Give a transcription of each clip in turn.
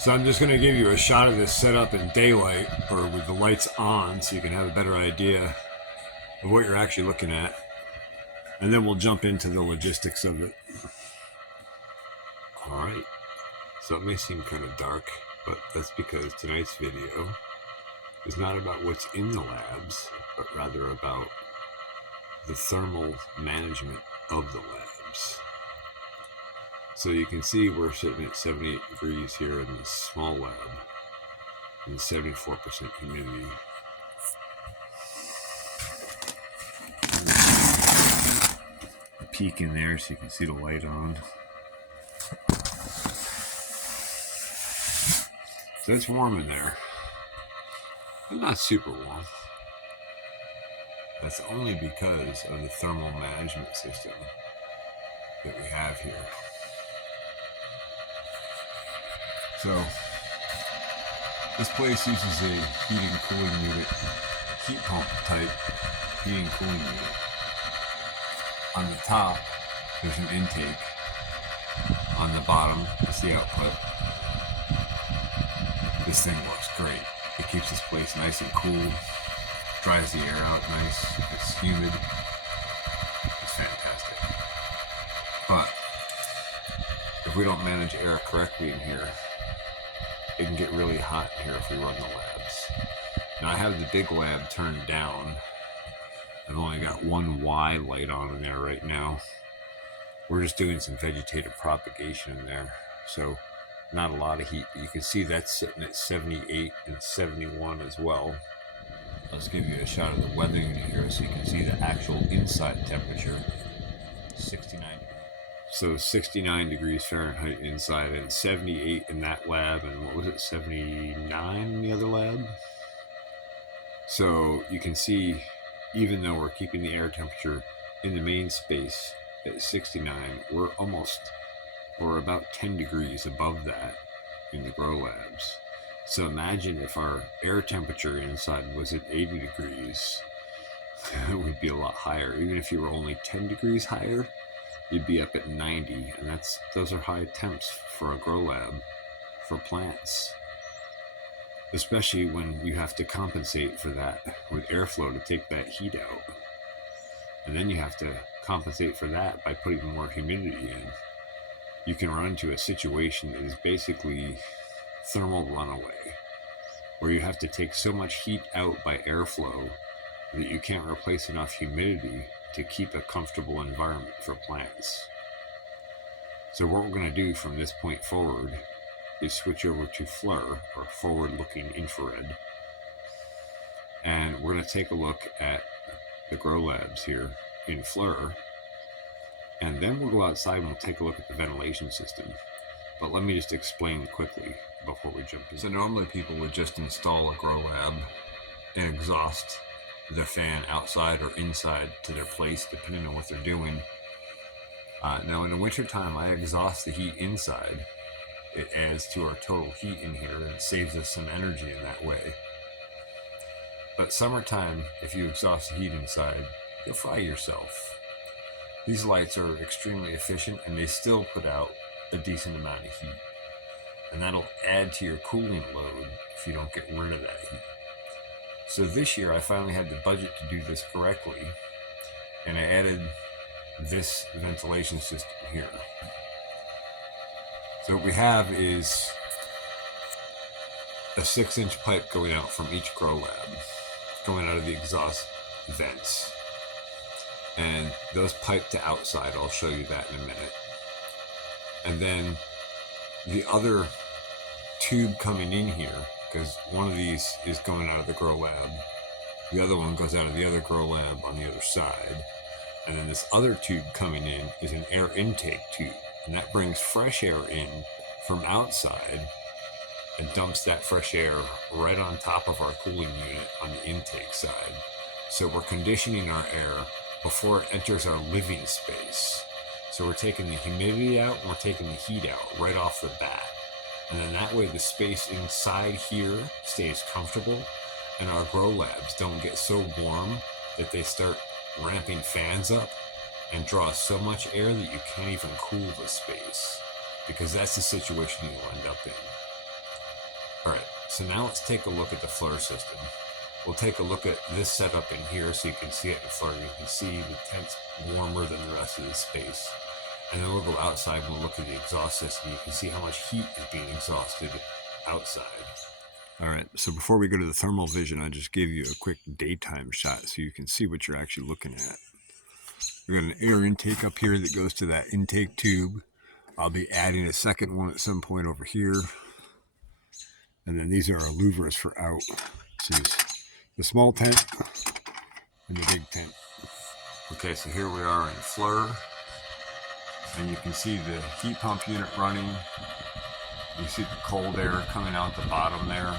So I'm just going to give you a shot of this setup in daylight or with the lights on so you can have a better idea of what you're actually looking at. And then we'll jump into the logistics of it. All right. So it may seem kind of dark, but that's because tonight's video is not about what's in the labs, but rather about the thermal management of the labs. So you can see we're sitting at 78 degrees here in this small lab and 74% humidity. A peek in there so you can see the light on. So it's warm in there, but not super warm. That's only because of the thermal management system that we have here. So this place uses a heating cooling unit, heat pump type heating cooling unit. On the top, there's an intake. On the bottom is the output. This thing works great. It keeps this place nice and cool, dries the air out nice, it's humid, it's fantastic. But if we don't manage air correctly in here, it can get really hot in here if we run the labs. Now I have the big lab turned down. I've only got one Y light on in there right now. We're just doing some vegetative propagation in there, so not a lot of heat, but you can see that's sitting at 78 and 71 as well. I'll just give you a shot of the weather unit here so you can see the actual inside temperature. 69. So 69 degrees Fahrenheit inside and 78 in that lab, and what was it, 79 in the other lab? So you can see, even though we're keeping the air temperature in the main space at 69, we're about 10 degrees above that in the grow labs. So imagine if our air temperature inside was at 80 degrees, it would be a lot higher. Even if you were only 10 degrees higher, you'd be up at 90, and those are high temps for a grow lab for plants, especially when you have to compensate for that with airflow to take that heat out. And then you have to compensate for that by putting more humidity in. You can run into a situation that is basically thermal runaway, where you have to take so much heat out by airflow that you can't replace enough humidity to keep a comfortable environment for plants. So what we're going to do from this point forward is switch over to FLIR, or forward-looking infrared, and we're going to take a look at the grow labs here in FLIR, and then we'll go outside and we'll take a look at the ventilation system. But let me just explain quickly before we jump in. So normally people would just install a grow lab and exhaust the fan outside or inside to their place, depending on what they're doing. Now in the wintertime, I exhaust the heat inside. It adds to our total heat in here and it saves us some energy in that way. But summertime, if you exhaust the heat inside, you'll fry yourself. These lights are extremely efficient and they still put out a decent amount of heat. And that'll add to your cooling load if you don't get rid of that heat. So this year I finally had the budget to do this correctly, and I added this ventilation system here. So what we have is a 6-inch pipe going out from each grow lab, going out of the exhaust vents. And those pipe to outside, I'll show you that in a minute. And then the other tube coming in here, because one of these is going out of the grow lab, the other one goes out of the other grow lab on the other side, and then this other tube coming in is an air intake tube, and that brings fresh air in from outside and dumps that fresh air right on top of our cooling unit on the intake side. So we're conditioning our air before it enters our living space. So we're taking the humidity out and we're taking the heat out right off the bat. And then that way the space inside here stays comfortable and our grow labs don't get so warm that they start ramping fans up and draw so much air that you can't even cool the space, because that's the situation you'll end up in. All right, so now let's take a look at the FLIR system. We'll take a look at this setup in here so you can see it in FLIR. You can see the tent's warmer than the rest of the space. And then we'll go outside and we'll look at the exhaust system. You can see how much heat is being exhausted outside. All right, so before we go to the thermal vision, I just gave you a quick daytime shot so you can see what you're actually looking at. We've got an air intake up here that goes to that intake tube. I'll be adding a second one at some point over here. And then these are our louvers for out. This is the small tent and the big tent. Okay, so here we are in FLIR. And you can see the heat pump unit running. You see the cold air coming out the bottom there.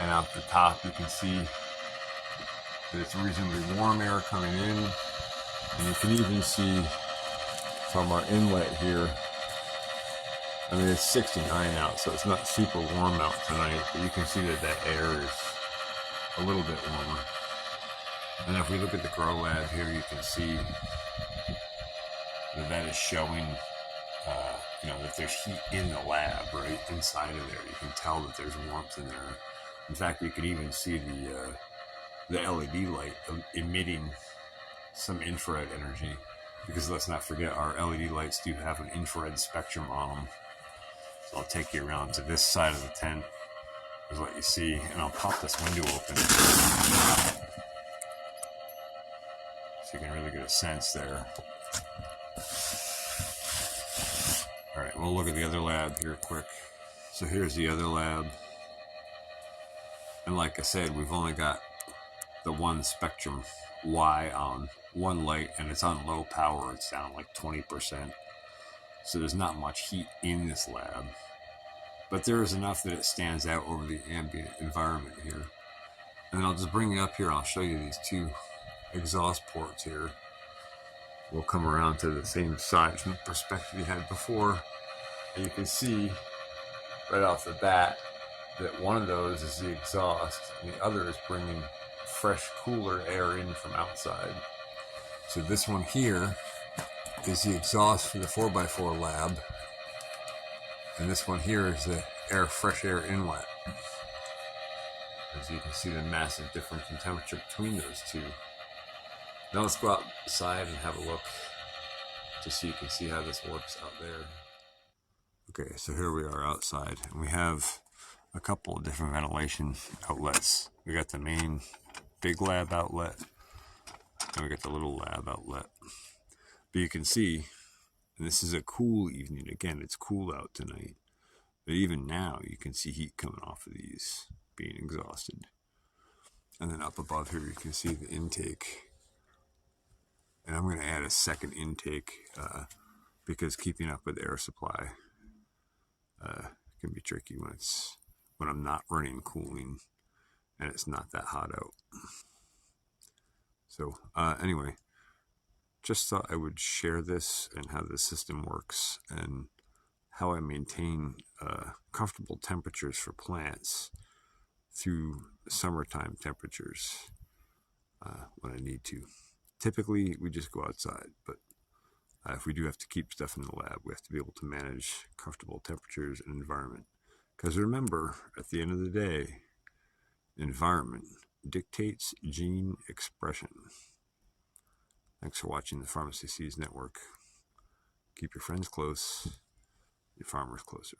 And out the top you can see that it's reasonably warm air coming in. And you can even see from our inlet here, I mean, it's 69 out, so it's not super warm out tonight, but you can see that that air is a little bit warmer. And if we look at the grow lab here, you can see that that is showing, that there's heat in the lab, right inside of there. You can tell that there's warmth in there. In fact, we could even see the LED light emitting some infrared energy, because let's not forget our LED lights do have an infrared spectrum on them. So I'll take you around to this side of the tent, is what you see, and I'll pop this window open so you can really get a sense there. All right, we'll look at the other lab here quick. So here's the other lab. And like I said, we've only got the one spectrum Y on one light, and it's on low power. It's down like 20%. So there's not much heat in this lab. But there is enough that it stands out over the ambient environment here. And then I'll just bring it up here. I'll show you these two exhaust ports here. We'll come around to the same side from the perspective you had before. And you can see right off the bat that one of those is the exhaust and the other is bringing fresh, cooler air in from outside. So this one here is the exhaust for the 4x4 lab. And this one here is the fresh air inlet. As you can see, the massive difference in temperature between those two. Now let's go outside and have a look just so you can see how this works out there. Okay, so here we are outside, and we have a couple of different ventilation outlets. We got the main big lab outlet, and we got the little lab outlet. But you can see, and this is a cool evening. Again, it's cool out tonight. But even now, you can see heat coming off of these being exhausted. And then up above here, you can see the intake. And I'm going to add a second intake because keeping up with air supply can be tricky when I'm not running cooling and it's not that hot out. So anyway, just thought I would share this and how the system works and how I maintain comfortable temperatures for plants through summertime temperatures when I need to. Typically, we just go outside, but if we do have to keep stuff in the lab, we have to be able to manage comfortable temperatures and environment. Because remember, at the end of the day, environment dictates gene expression. Thanks for watching the Pharmacy Seeds Network. Keep your friends close, your farmers closer.